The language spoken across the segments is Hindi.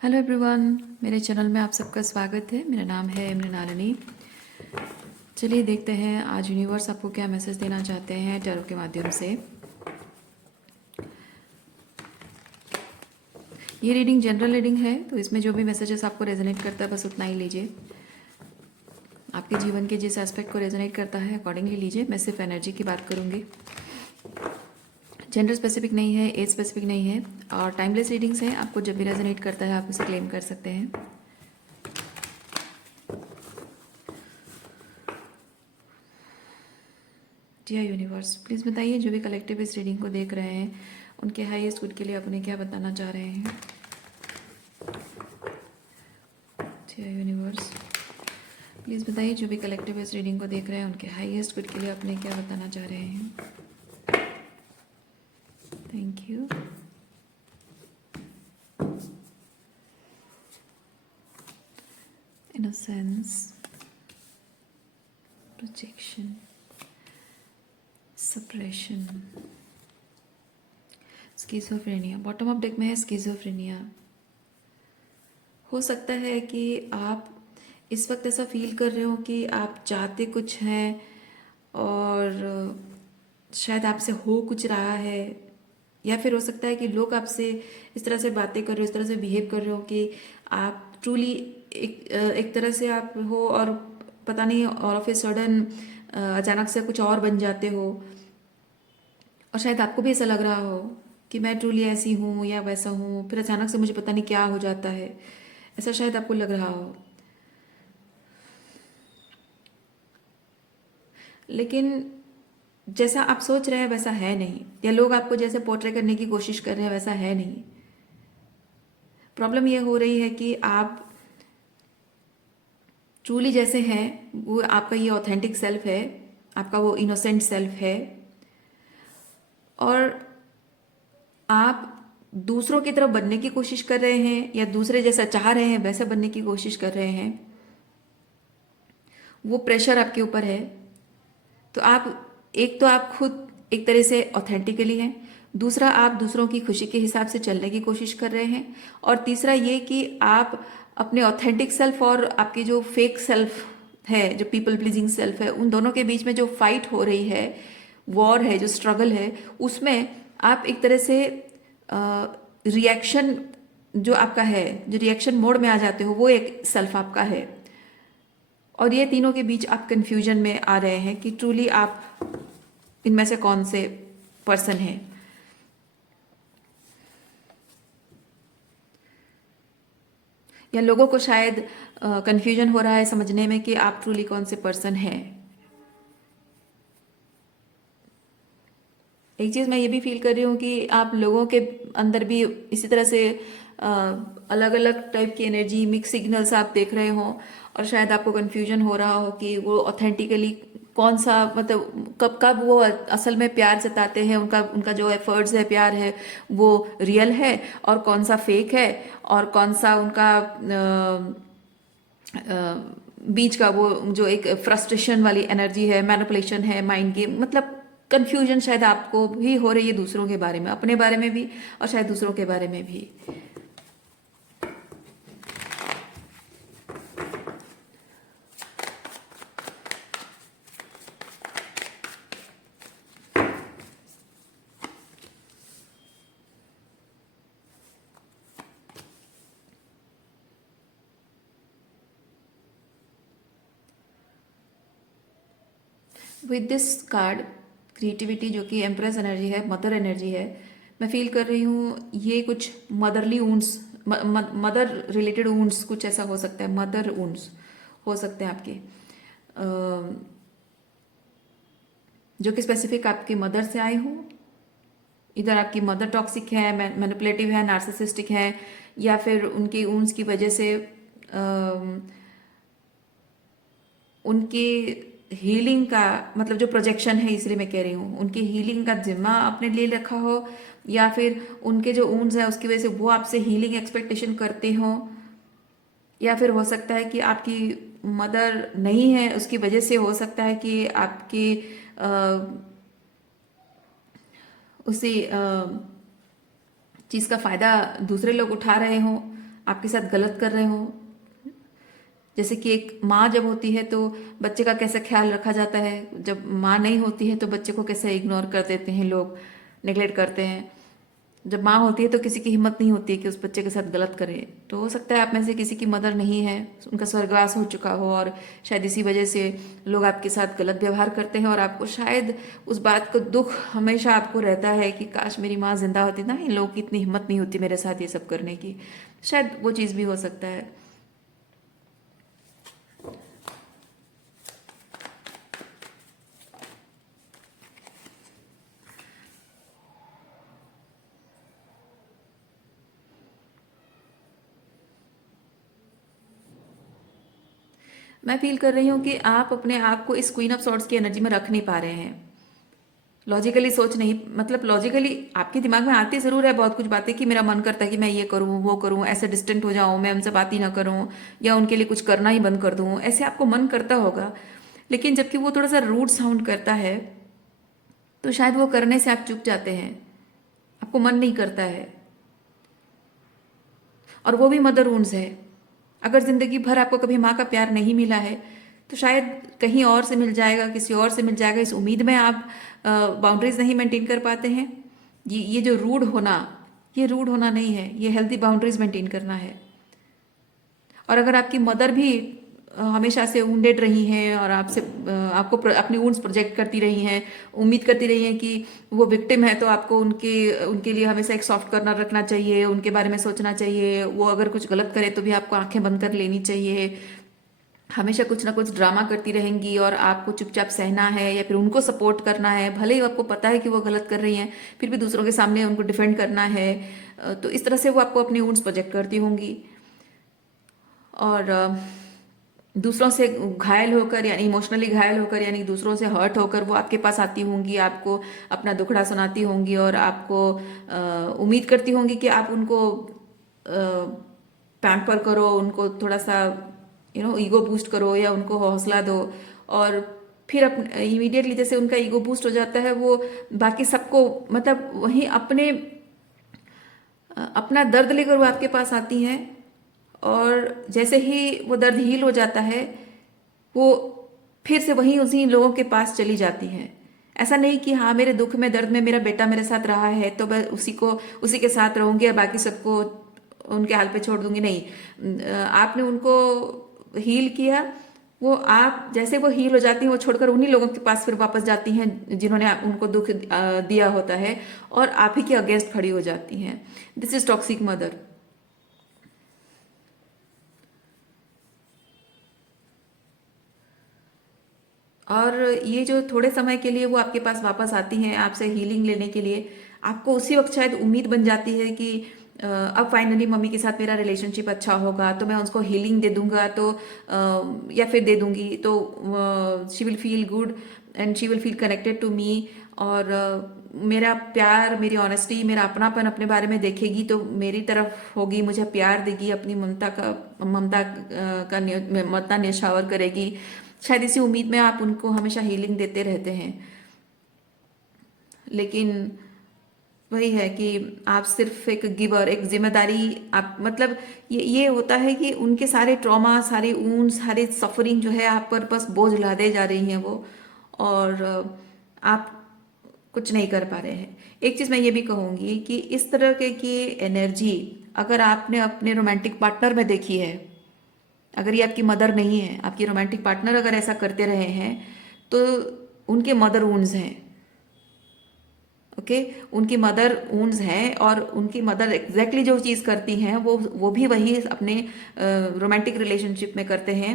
हेलो एवरीवन, मेरे चैनल में आप सबका स्वागत है। मेरा नाम है मृणालिनी। चलिए देखते हैं आज यूनिवर्स आपको क्या मैसेज देना चाहते हैं टैरो के माध्यम से। ये रीडिंग जनरल रीडिंग है, तो इसमें जो भी मैसेजेस आपको रेजोनेट करता है बस उतना ही लीजिए। आपके जीवन के जिस एस्पेक्ट को रेजोनेट करता है अकॉर्डिंगली लीजिए। मैं सिर्फ एनर्जी की बात करूँगी, जेंडर स्पेसिफिक नहीं है, एज स्पेसिफिक नहीं है और टाइमलेस रीडिंग्स हैं। आपको जब भी रेजोनेट करता है आप उसे क्लेम कर सकते हैं। डियर यूनिवर्स, प्लीज़ बताइए जो भी कलेक्टिव इस रीडिंग को देख रहे हैं उनके हाईएस्ट गुड के लिए अपने क्या बताना चाह रहे हैं। डियर यूनिवर्स, प्लीज़ बताइए जो भी कलेक्टिव इस रीडिंग को देख रहे हैं उनके हाईएस्ट गुड के लिए अपने क्या बताना चाह रहे हैं। Thank you. Innocence, projection, suppression, schizophrenia. Bottom of deck में है स्किज़ोफ्रेनिया। हो सकता है कि आप इस वक्त ऐसा फील कर रहे हो कि आप चाहते कुछ हैं और शायद आपसे हो कुछ रहा है, या फिर हो सकता है कि लोग आपसे इस तरह से बातें कर रहे हो, इस तरह से बिहेव कर रहे हो कि आप ट्रूली एक तरह से आप हो और पता नहीं ऑल ऑफ ए सडन अचानक से कुछ और बन जाते हो। और शायद आपको भी ऐसा लग रहा हो कि मैं ट्रूली ऐसी हूँ या वैसा हूँ, फिर अचानक से मुझे पता नहीं क्या हो जाता है, ऐसा शायद आपको लग रहा हो। लेकिन जैसा आप सोच रहे हैं वैसा है नहीं, या लोग आपको जैसे पोर्ट्रे करने की कोशिश कर रहे हैं वैसा है नहीं। प्रॉब्लम ये हो रही है कि आप ट्रूली जैसे हैं, वो आपका ये ऑथेंटिक सेल्फ है, आपका वो इनोसेंट सेल्फ है, और आप दूसरों की तरफ बनने की कोशिश कर रहे हैं या दूसरे जैसा चाह रहे हैं वैसा बनने की कोशिश कर रहे हैं। वो प्रेशर आपके ऊपर है। तो आप खुद एक तरह से ऑथेंटिकली हैं, दूसरा आप दूसरों की खुशी के हिसाब से चलने की कोशिश कर रहे हैं, और तीसरा ये कि आप अपने ऑथेंटिक सेल्फ और आपकी जो फेक सेल्फ है, जो पीपल प्लीजिंग सेल्फ है, उन दोनों के बीच में जो फाइट हो रही है, वॉर है, जो स्ट्रगल है, उसमें आप एक तरह से रिएक्शन जो आपका है, जो रिएक्शन मोड में आ जाते हो, वो एक सेल्फ आपका है। और ये तीनों के बीच आप कंफ्यूजन में आ रहे हैं कि ट्रूली आप इनमें से कौन से पर्सन हैं। या लोगों को शायद कंफ्यूजन हो रहा है समझने में कि आप ट्रूली कौन से पर्सन हैं। एक चीज़ मैं ये भी फील कर रही हूँ कि आप लोगों के अंदर भी इसी तरह से अलग अलग टाइप की एनर्जी मिक्स सिग्नल्स आप देख रहे हो, और शायद आपको कंफ्यूजन हो रहा हो कि वो ऑथेंटिकली कौन सा, मतलब कब कब वो असल में प्यार जताते हैं, उनका उनका जो एफर्ट्स है, प्यार है, वो रियल है, और कौन सा फेक है, और कौन सा उनका बीच का वो जो एक फ्रस्ट्रेशन वाली एनर्जी है, मैनिपुलेशन है, माइंड गेम, मतलब कंफ्यूजन शायद आपको भी हो रही है दूसरों के बारे में, अपने बारे में भी और शायद दूसरों के बारे में भी। विद दिस कार्ड क्रिएटिविटी, जो कि एम्प्रेस एनर्जी है, मदर एनर्जी है, मैं फील कर रही हूँ ये कुछ motherly wounds, mother related wounds कुछ ऐसा हो सकता है, मदर वुंड्स हो सकते हैं आपके, जो कि स्पेसिफिक आपकी मदर से आए हो। इधर आपकी मदर टॉक्सिक है, मैनिपुलेटिव है, नार्सिसिस्टिक है, या फिर उनकी वुंड्स की वजह से उनकी हीलिंग का, मतलब जो प्रोजेक्शन है, इसलिए मैं कह रही हूँ उनकी हीलिंग का जिम्मा आपने ले रखा हो, या फिर उनके जो ऊन्स है उसकी वजह से वो आपसे हीलिंग एक्सपेक्टेशन करते हो, या फिर हो सकता है कि आपकी मदर नहीं है, उसकी वजह से हो सकता है कि आपकी उसी चीज़ का फ़ायदा दूसरे लोग उठा रहे हों, आपके साथ गलत कर रहे हो। जैसे कि एक माँ जब होती है तो बच्चे का कैसा ख्याल रखा जाता है, जब माँ नहीं होती है तो बच्चे को कैसे इग्नोर कर देते हैं लोग, नेग्लेक्ट करते हैं। जब माँ होती है तो किसी की हिम्मत नहीं होती है कि उस बच्चे के साथ गलत करे। तो हो सकता है आप में से किसी की मदर नहीं है, उनका स्वर्गवास हो चुका हो, और शायद इसी वजह से लोग आपके साथ गलत व्यवहार करते हैं, और आपको शायद उस बात का दुख हमेशा आपको रहता है कि काश मेरी माँ जिंदा होती ना, इन लोगों की इतनी हिम्मत नहीं होती मेरे साथ ये सब करने की। शायद वो चीज़ भी हो सकता है। मैं फील कर रही हूँ कि आप अपने आप को इस क्वीन ऑफ सॉर्ड्स की एनर्जी में रख नहीं पा रहे हैं। लॉजिकली सोच नहीं, मतलब लॉजिकली आपके दिमाग में आती जरूर है बहुत कुछ बातें कि मेरा मन करता है कि मैं ये करूँ वो करूँ, ऐसे डिस्टेंट हो जाऊँ, मैं उनसे बात ही ना करूँ, या उनके लिए कुछ करना ही बंद कर दूँ, ऐसे आपको मन करता होगा। लेकिन जबकि वो थोड़ा सा रूड साउंड करता है तो शायद वो करने से आप चुप जाते हैं, आपको मन नहीं करता है। और वो भी मदर वुंड्स है। अगर जिंदगी भर आपको कभी माँ का प्यार नहीं मिला है तो शायद कहीं और से मिल जाएगा, किसी और से मिल जाएगा, इस उम्मीद में आप बाउंड्रीज नहीं मेंटेन कर पाते हैं। ये जो रूड होना, ये रूड होना नहीं है, ये हेल्दी बाउंड्रीज मेंटेन करना है। और अगर आपकी मदर भी हमेशा से वुंडेड रही हैं और आपसे आपको अपनी वुंड्स प्रोजेक्ट करती रही हैं, उम्मीद करती रही हैं कि वो विक्टिम है, तो आपको उनके उनके लिए हमेशा एक सॉफ्ट कॉर्नर रखना चाहिए, उनके बारे में सोचना चाहिए। वो अगर कुछ गलत करे तो भी आपको आंखें बंद कर लेनी चाहिए। हमेशा कुछ ना कुछ ड्रामा करती रहेंगी और आपको चुपचाप सहना है या फिर उनको सपोर्ट करना है, भले ही आपको पता है कि वो गलत कर रही हैं, फिर भी दूसरों के सामने उनको डिफेंड करना है। तो इस तरह से वो आपको अपनी वुंड्स प्रोजेक्ट करती होंगी। और दूसरों से घायल होकर, यानी इमोशनली घायल होकर, यानी दूसरों से हर्ट होकर वो आपके पास आती होंगी, आपको अपना दुखड़ा सुनाती होंगी, और आपको उम्मीद करती होंगी कि आप उनको पैम्पर करो, उनको थोड़ा सा ईगो बूस्ट करो या उनको हौसला दो। और फिर इमीडिएटली जैसे उनका ईगो बूस्ट हो जाता है, वो बाकी सबको, मतलब वहीं अपना दर्द लेकर वो आपके पास आती हैं। और जैसे ही वो दर्द हील हो जाता है, वो फिर से वहीं उसी लोगों के पास चली जाती हैं। ऐसा नहीं कि हाँ, मेरे दुख में दर्द में मेरा बेटा मेरे साथ रहा है तो मैं उसी के साथ रहूंगी और बाकी सबको उनके हाल पे छोड़ दूंगी। नहीं, आपने उनको हील किया, वो आप जैसे वो हील हो जाती हैं, वो छोड़कर उन्हीं लोगों के पास फिर वापस जाती हैं जिन्होंने उनको दुख दिया होता है, और आप ही के अगेंस्ट खड़ी हो जाती हैं। This is toxic mother. और ये जो थोड़े समय के लिए वो आपके पास वापस आती हैं आपसे हीलिंग लेने के लिए, आपको उसी वक्त शायद उम्मीद बन जाती है कि अब फाइनली मम्मी के साथ मेरा रिलेशनशिप अच्छा होगा तो मैं उसको हीलिंग दे दूंगा, तो या फिर दे दूंगी तो she will feel good and she will feel connected to me. और मेरा प्यार, मेरी ऑनेस्टी, मेरा अपनापन अपने बारे में देखेगी तो मेरी तरफ होगी, मुझे प्यार देगी, अपनी ममता न्यौछावर करेगी। शायद इसी उम्मीद में आप उनको हमेशा हीलिंग देते रहते हैं। लेकिन वही है कि आप सिर्फ एक गिवर, एक जिम्मेदारी, आप मतलब ये होता है कि उनके सारे ट्रॉमा, सारे ऊन, सारे सफरिंग जो है आप पर बस बोझ लादे जा रही हैं वो, और आप कुछ नहीं कर पा रहे हैं। एक चीज मैं ये भी कहूंगी कि इस तरह के की एनर्जी अगर आपने अपने रोमांटिक पार्टनर में देखी है, अगर ये आपकी मदर नहीं है, आपकी रोमांटिक पार्टनर अगर ऐसा करते रहे हैं, तो उनके मदर वुंड्स हैं। ओके, उनकी मदर वुंड्स हैं, और उनकी मदर एग्जैक्टली जो चीज़ करती हैं वो भी वही अपने रोमांटिक रिलेशनशिप में करते हैं।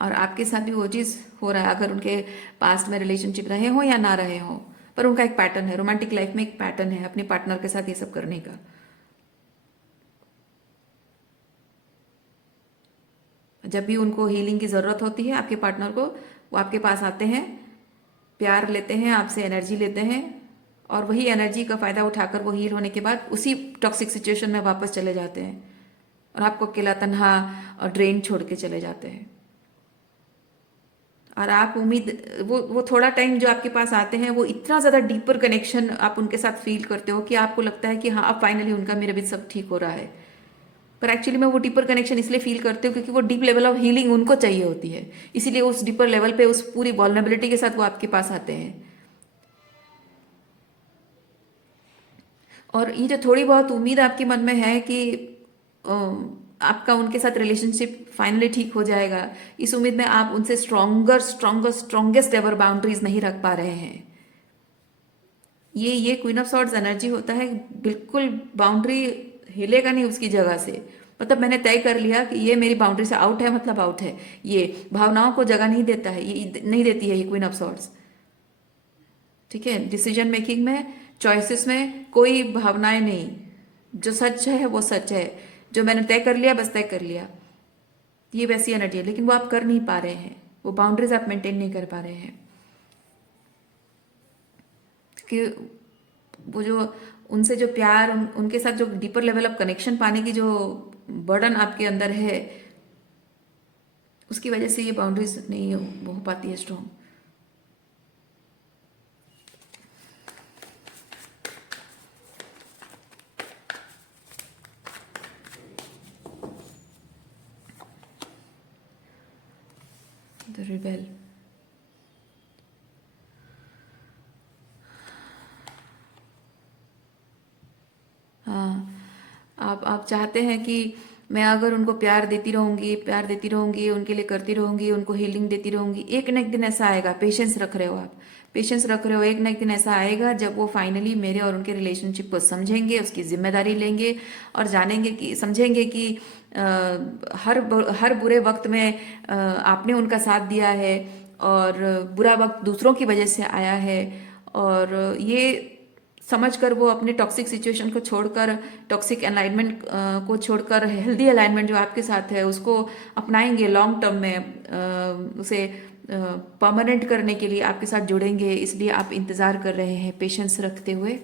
और आपके साथ भी वो चीज़ हो रहा है, अगर उनके पास्ट में रिलेशनशिप रहे हो या ना रहे हो, पर उनका एक पैटर्न है, रोमांटिक लाइफ में एक पैटर्न है अपने पार्टनर के साथ ये सब करने का। जब भी उनको हीलिंग की ज़रूरत होती है आपके पार्टनर को, वो आपके पास आते हैं, प्यार लेते हैं आपसे, एनर्जी लेते हैं, और वही एनर्जी का फ़ायदा उठाकर वो हील होने के बाद उसी टॉक्सिक सिचुएशन में वापस चले जाते हैं और आपको अकेला, तन्हा और ड्रेन छोड़ के चले जाते हैं। और आप वो थोड़ा टाइम जो आपके पास आते हैं, वो इतना ज़्यादा डीपर कनेक्शन आप उनके साथ फील करते हो कि आपको लगता है कि हाँ, अब फाइनली उनका मेरे बीच सब ठीक हो रहा है। पर एक्चुअली मैं वो डीपर कनेक्शन इसलिए फील करती हूँ क्योंकि वो डीप लेवल ऑफ हीलिंग उनको चाहिए होती है, इसीलिए उस डीपर लेवल पे उस पूरी वल्नरेबिलिटी के साथ वो आपके पास आते हैं। और ये जो थोड़ी बहुत उम्मीद आपके मन में है कि आपका उनके साथ रिलेशनशिप फाइनली ठीक हो जाएगा, इस उम्मीद में आप उनसे स्ट्रॉन्गेस्ट एवर बाउंड्रीज नहीं रख पा रहे हैं। ये क्वीन ऑफ सॉर्ड्स एनर्जी होता है, बिल्कुल बाउंड्री हिलेगा नहीं उसकी जगह से। मतलब मैंने तय कर लिया कि ये मेरी बाउंड्री से आउट है, मतलब आउट है। ये भावनाओं को जगह नहीं देता है, ये नहीं देती है ये क्वीन ऑफ सॉर्ड्स। ठीक है, डिसीजन मेकिंग में, चॉइसेस में कोई भावनाएं नहीं। जो सच है वो सच है, जो मैंने तय कर लिया बस तय कर लिया। ये वैसी एनर्जी है, लेकिन वो आप कर नहीं पा रहे हैं, वो बाउंड्रीज आप मेंटेन नहीं कर पा रहे हैं कि वो जो उनसे जो प्यार उनके साथ जो डीपर लेवल ऑफ कनेक्शन पाने की जो बर्डन आपके अंदर है, उसकी वजह से ये बाउंड्रीज नहीं हो पाती है स्ट्रॉन्ग। द रिबेल, हाँ, आप चाहते हैं कि मैं अगर उनको प्यार देती रहूंगी, उनके लिए करती रहूंगी, उनको हीलिंग देती रहूंगी, एक न एक दिन ऐसा आएगा। पेशेंस रख रहे हो आप, पेशेंस रख रहे हो, एक न एक दिन ऐसा आएगा जब वो फाइनली मेरे और उनके रिलेशनशिप को समझेंगे, उसकी जिम्मेदारी लेंगे और जानेंगे कि समझेंगे कि अ, हर बुरे वक्त में आपने उनका साथ दिया है और बुरा वक्त दूसरों की वजह से आया है। और ये समझकर वो अपने टॉक्सिक सिचुएशन को छोड़कर, टॉक्सिक अलाइनमेंट को छोड़कर हेल्दी अलाइनमेंट जो आपके साथ है उसको अपनाएंगे। लॉन्ग टर्म में उसे परमानेंट करने के लिए आपके साथ जुड़ेंगे। इसलिए आप इंतज़ार कर रहे हैं, पेशेंस रखते हुए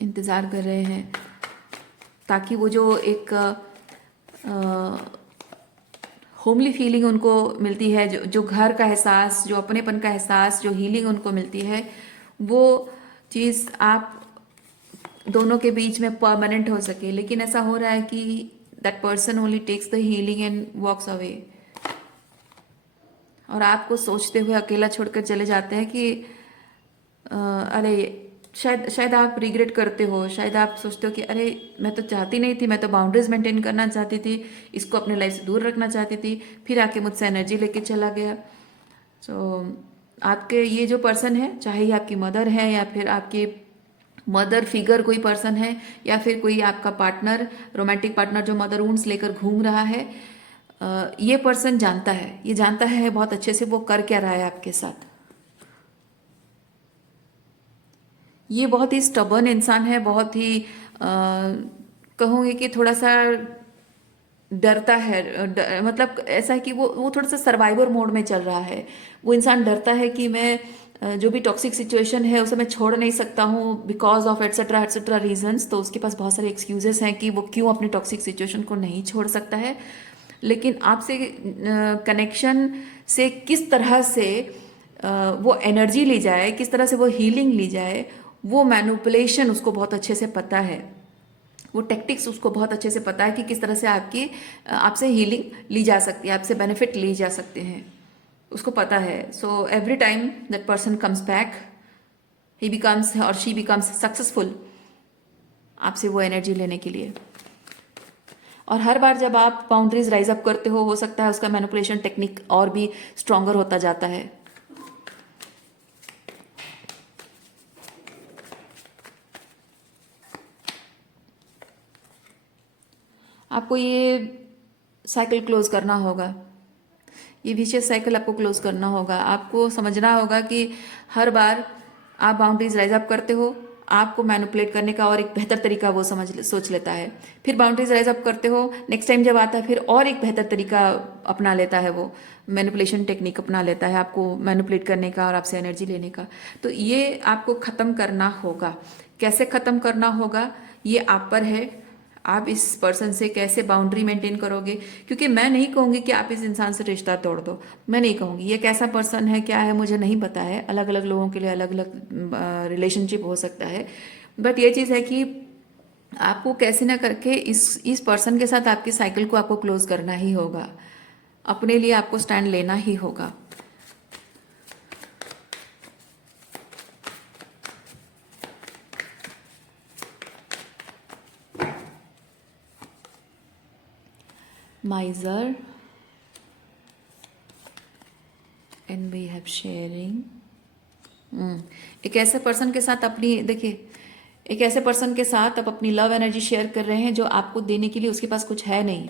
इंतज़ार कर रहे हैं, ताकि वो जो एक होमली फीलिंग उनको मिलती है, जो घर का एहसास, जो अपनेपन का एहसास, जो हीलिंग उनको मिलती है, वो चीज़ आप दोनों के बीच में परमानेंट हो सके। लेकिन ऐसा हो रहा है कि that person only takes the healing and walks away, और आपको सोचते हुए अकेला छोड़कर चले जाते हैं कि अरे शायद आप रिग्रेट करते हो, शायद आप सोचते हो कि अरे मैं तो चाहती नहीं थी, मैं तो बाउंड्रीज मेंटेन करना चाहती थी, इसको अपने लाइफ से दूर रखना चाहती थी, फिर आके मुझसे एनर्जी लेके चला गया। तो आपके ये जो पर्सन है, चाहे ये आपकी मदर है या फिर आपके मदर फिगर कोई पर्सन है, या फिर कोई आपका पार्टनर, रोमांटिक पार्टनर जो मदर वुंड्स लेकर घूम रहा है, ये पर्सन जानता है, ये जानता है बहुत अच्छे से वो कर क्या रहा है आपके साथ। ये बहुत ही स्टबर्न इंसान है, बहुत ही कहूँगी कि थोड़ा सा डरता है। मतलब ऐसा है कि वो थोड़ा सा सर्वाइवर मोड में चल रहा है। वो इंसान डरता है कि मैं जो भी टॉक्सिक सिचुएशन है उसे मैं छोड़ नहीं सकता हूँ बिकॉज ऑफ एटसेट्रा रीजंस। तो उसके पास बहुत सारे एक्सक्यूजेस हैं कि वो क्यों अपनी टॉक्सिक सिचुएशन को नहीं छोड़ सकता है। लेकिन आपसे कनेक्शन से किस तरह से वो एनर्जी ली जाए, किस तरह से वो हीलिंग ली जाए, वो मैनिपुलेशन उसको बहुत अच्छे से पता है। वो टेक्टिक्स उसको बहुत अच्छे से पता है कि किस तरह से आपसे हीलिंग ली जा सकती है, आपसे बेनिफिट ली जा सकते हैं, उसको पता है। So every time that person comes back, he becomes और शी बिकम्स सक्सेसफुल आपसे वो एनर्जी लेने के लिए। और हर बार जब आप बाउंड्रीज राइज अप करते हो सकता है उसका मैनिपुलेशन टेक्निक और भी स्ट्रॉन्गर होता जाता है। आपको ये साइकिल क्लोज करना होगा, ये विशियस साइकिल आपको क्लोज करना होगा। आपको समझना होगा कि हर बार आप बाउंड्रीज राइज अप करते हो, आपको मैनिपुलेट करने का और एक बेहतर तरीका वो सोच लेता है। फिर बाउंड्रीज राइज अप करते हो, नेक्स्ट टाइम जब आता है फिर और एक बेहतर तरीका अपना लेता है, वो मैनिपुलेशन टेक्निक अपना लेता है आपको मैनिपुलेट करने का और आपसे एनर्जी लेने का। तो ये आपको ख़त्म करना होगा। कैसे ख़त्म करना होगा ये आप पर है, आप इस पर्सन से कैसे बाउंड्री मेंटेन करोगे। क्योंकि मैं नहीं कहूँगी कि आप इस इंसान से रिश्ता तोड़ दो, मैं नहीं कहूँगी। ये कैसा पर्सन है, क्या है, मुझे नहीं पता है, अलग अलग लोगों के लिए अलग अलग रिलेशनशिप हो सकता है। बट ये चीज़ है कि आपको कैसे ना करके इस पर्सन के साथ आपकी साइकिल को आपको क्लोज करना ही होगा, अपने लिए आपको स्टैंड लेना ही होगा। Miser and we have sharing. एक ऐसे पर्सन के साथ अपनी, देखिए, एक ऐसे पर्सन के साथ आप अपनी लव एनर्जी शेयर कर रहे हैं जो आपको देने के लिए उसके पास कुछ है नहीं,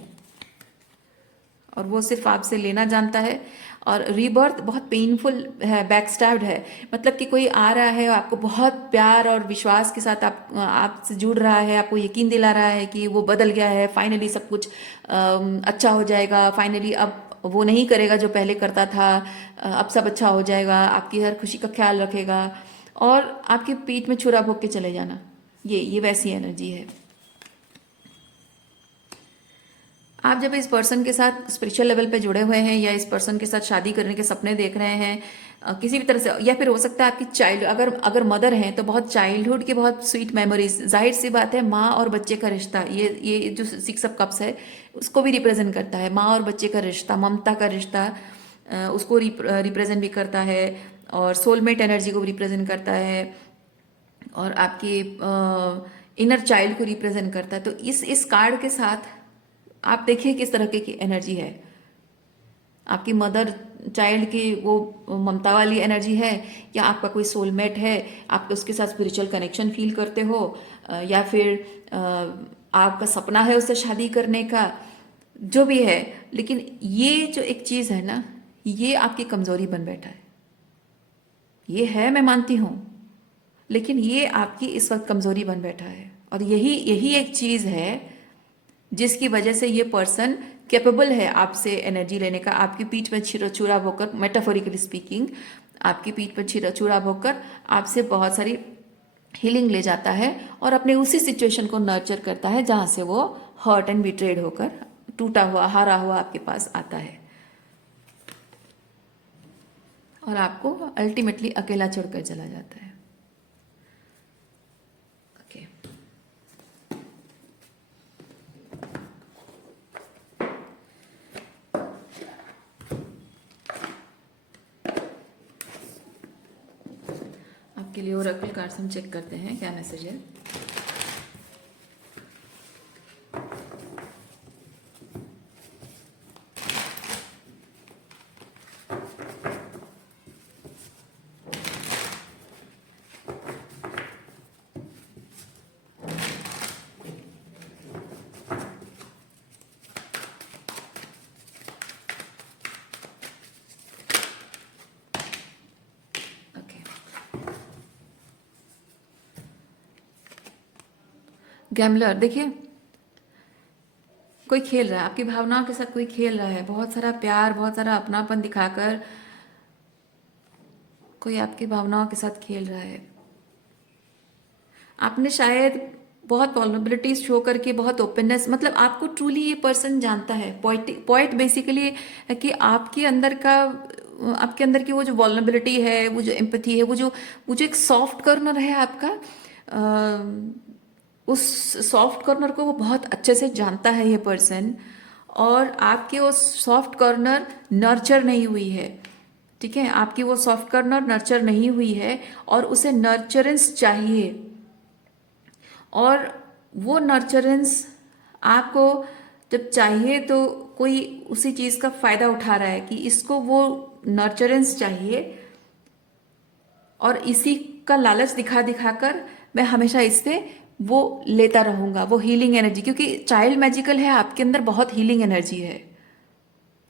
और वो सिर्फ आपसे लेना जानता है। और रीबर्थ बहुत पेनफुल है, बैकस्टैब्ड है, मतलब कि कोई आ रहा है आपको बहुत प्यार और विश्वास के साथ आपसे जुड़ रहा है, आपको यकीन दिला रहा है कि वो बदल गया है, फाइनली सब कुछ अच्छा हो जाएगा, फाइनली अब वो नहीं करेगा जो पहले करता था, अब सब अच्छा हो जाएगा, आपकी हर खुशी का ख्याल रखेगा, और आपकी पीठ में छुरा भोंक के चले जाना। ये वैसी एनर्जी है। आप जब इस पर्सन के साथ स्पिरिचुअल लेवल पे जुड़े हुए हैं, या इस पर्सन के साथ शादी करने के सपने देख रहे हैं, किसी भी तरह से, या फिर हो सकता है आपकी चाइल्ड, अगर अगर मदर हैं तो बहुत चाइल्डहुड की बहुत स्वीट मेमोरीज, जाहिर सी बात है माँ और बच्चे का रिश्ता, ये जो 6 ऑफ कप्स है उसको भी रिप्रेजेंट करता है। माँ और बच्चे का रिश्ता, ममता का रिश्ता, उसको रिप्रेजेंट भी करता है, और सोलमेट एनर्जी को रिप्रेजेंट करता है, और आपके इनर चाइल्ड को रिप्रेजेंट करता है। तो इस कार्ड के साथ आप देखिए किस तरह की एनर्जी है। आपकी मदर चाइल्ड की वो ममता वाली एनर्जी है, या आपका कोई सोलमेट है, आप उसके साथ स्पिरिचुअल कनेक्शन फील करते हो, या फिर आपका सपना है उससे शादी करने का, जो भी है। लेकिन ये जो एक चीज़ है ना, ये आपकी कमजोरी बन बैठा है। ये है, मैं मानती हूँ, लेकिन ये आपकी इस वक्त कमजोरी बन बैठा है, और यही यही एक चीज़ है जिसकी वजह से ये पर्सन कैपेबल है आपसे एनर्जी लेने का। आपकी पीठ में छिरा चूरा होकर, मेटाफोरिकली स्पीकिंग, आपकी पीठ पर छिरा चूरा होकर आपसे बहुत सारी हीलिंग ले जाता है, और अपने उसी सिचुएशन को नर्चर करता है जहां से वो हर्ट एंड बिट्रेड होकर, टूटा हुआ, हारा हुआ आपके पास आता है, और आपको अल्टीमेटली अकेला छोड़कर चला जाता है। ओके, आपके लिए ओरेकल कार्ड्स हम चेक करते हैं क्या मैसेज है। ओके, गैम्बलर, देखिए कोई खेल रहा है आपकी भावनाओं के साथ, कोई खेल रहा है, बहुत सारा प्यार, बहुत सारा अपनापन दिखाकर कोई आपकी भावनाओं के साथ खेल रहा है। आपने शायद बहुत वल्नरेबिलिटीज शो करके, बहुत ओपननेस, मतलब आपको ट्रूली ये पर्सन जानता है। पॉइंट बेसिकली कि आपके अंदर की वो जो वल्नरेबिलिटी है, वो जो एम्पैथी है, वो जो एक सॉफ्ट कॉर्नर है आपका, उस सॉफ्ट कॉर्नर को वो बहुत अच्छे से जानता है ये पर्सन, और आपकी वो सॉफ्ट कॉर्नर नर्चर नहीं हुई है। ठीक है, आपकी वो सॉफ्ट कॉर्नर नर्चर नहीं हुई है, और उसे नर्चरेंस चाहिए, और वो नर्चरेंस आपको जब चाहिए तो कोई उसी चीज़ का फायदा उठा रहा है कि इसको वो नर्चरेंस चाहिए, और इसी का लालच दिखा दिखाकर मैं हमेशा इससे वो लेता रहूंगा, वो हीलिंग एनर्जी, क्योंकि चाइल्ड मैजिकल है, आपके अंदर बहुत हीलिंग एनर्जी है।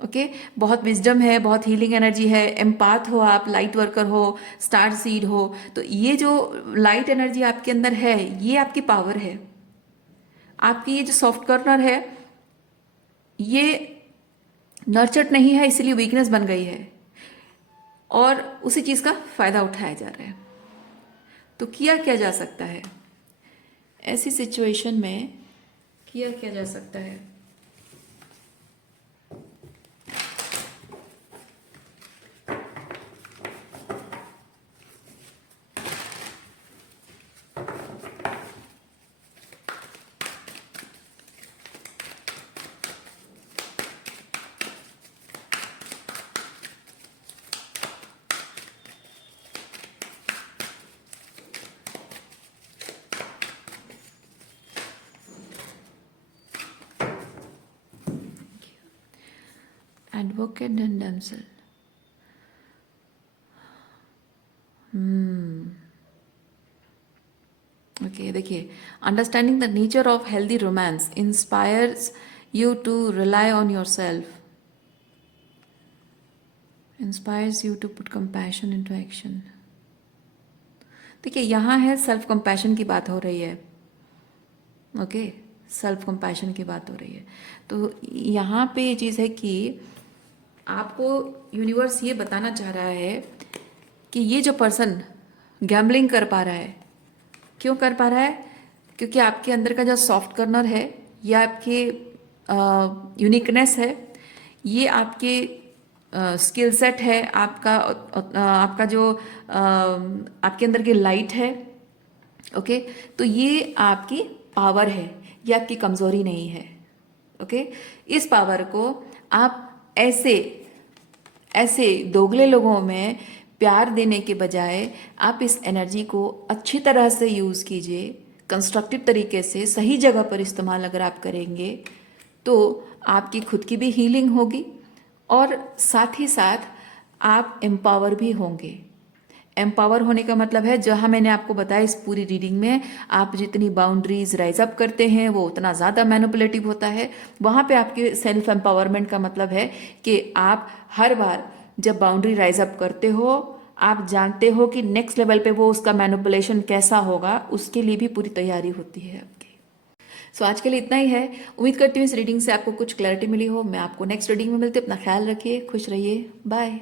ओके, बहुत विजडम है, बहुत हीलिंग एनर्जी है, एम्पाथ हो आप, लाइट वर्कर हो, स्टार सीड हो, तो ये जो लाइट एनर्जी आपके अंदर है, ये आपकी पावर है। आपकी ये जो सॉफ्ट कॉर्नर है, ये नर्चर्ड नहीं है, इसलिए वीकनेस बन गई है, और उसी चीज़ का फायदा उठाया जा रहा है। तो किया क्या जा सकता है ऐसी सिचुएशन में? किया क्या जा सकता है? Advocate and damsel. ओके, देखिए, understanding the nature of healthy romance inspires you to rely on your self, inspires you to put compassion into action. देखिए, यहाँ है सेल्फ कंपैशन की बात हो रही है। ओके, सेल्फ कंपैशन की बात हो रही है। तो यहाँ पे ये चीज़ है कि आपको यूनिवर्स ये बताना चाह रहा है कि ये जो पर्सन गैम्बलिंग कर पा रहा है, क्यों कर पा रहा है? क्योंकि आपके अंदर का जो सॉफ्ट कॉर्नर है या आपके यूनिकनेस है, ये आपके स्किल सेट है, आपका जो आपके अंदर की लाइट है। ओके, तो ये आपकी पावर है, ये आपकी कमजोरी नहीं है। ओके, इस पावर को आप ऐसे ऐसे दोगले लोगों में प्यार देने के बजाय आप इस एनर्जी को अच्छी तरह से यूज़ कीजिए, कंस्ट्रक्टिव तरीके से सही जगह पर इस्तेमाल अगर आप करेंगे तो आपकी खुद की भी हीलिंग होगी और साथ ही साथ आप एम्पावर भी होंगे। एम्पावर होने का मतलब है, जहाँ मैंने आपको बताया इस पूरी रीडिंग में, आप जितनी बाउंड्रीज राइज अप करते हैं वो उतना ज़्यादा मैनिपुलेटिव होता है। वहाँ पे आपके सेल्फ एम्पावरमेंट का मतलब है कि आप हर बार जब बाउंड्री राइज अप करते हो, आप जानते हो कि नेक्स्ट लेवल पे वो उसका मैनिपुलेशन कैसा होगा, उसके लिए भी पूरी तैयारी होती है आपकी। सो आज के लिए इतना ही है। उम्मीद करती हूँ इस रीडिंग से आपको कुछ क्लैरिटी मिली हो। मैं आपको नेक्स्ट रीडिंग में मिलती हूँ। अपना ख्याल रखिए, खुश रहिए, बाय।